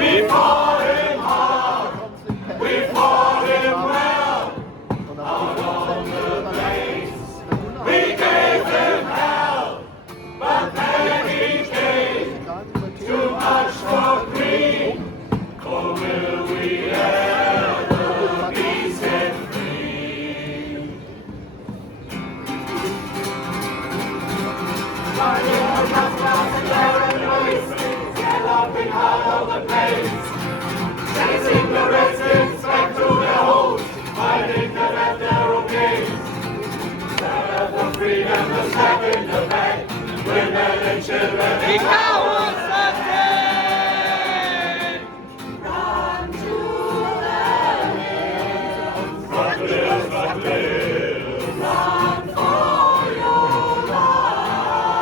We fought him hard, we fought him well, out on the plains. We gave him hell, but then he came. Too much for greed, or will we ever be set free? Galloping out of the plains, chasing the redskins back to their homes, fighting them at their own games. There the freedom, the slap in the back, women and children, the cowards are dead. Run to the hills, run, run for your life,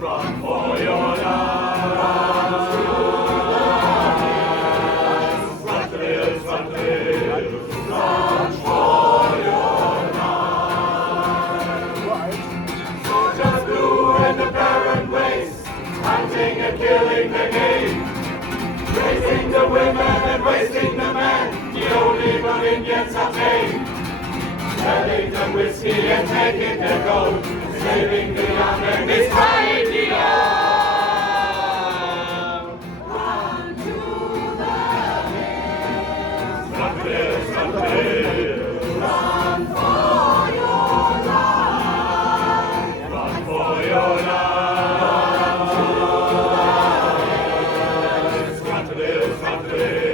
run for your life. Hunting and killing the game, raising the women and wasting the men, the only good Indians are tame. Selling them whiskey and taking their gold, saving the young and destroying the old. Run to the hills, run hills, run hills, run for your life, run for your life. Run to live.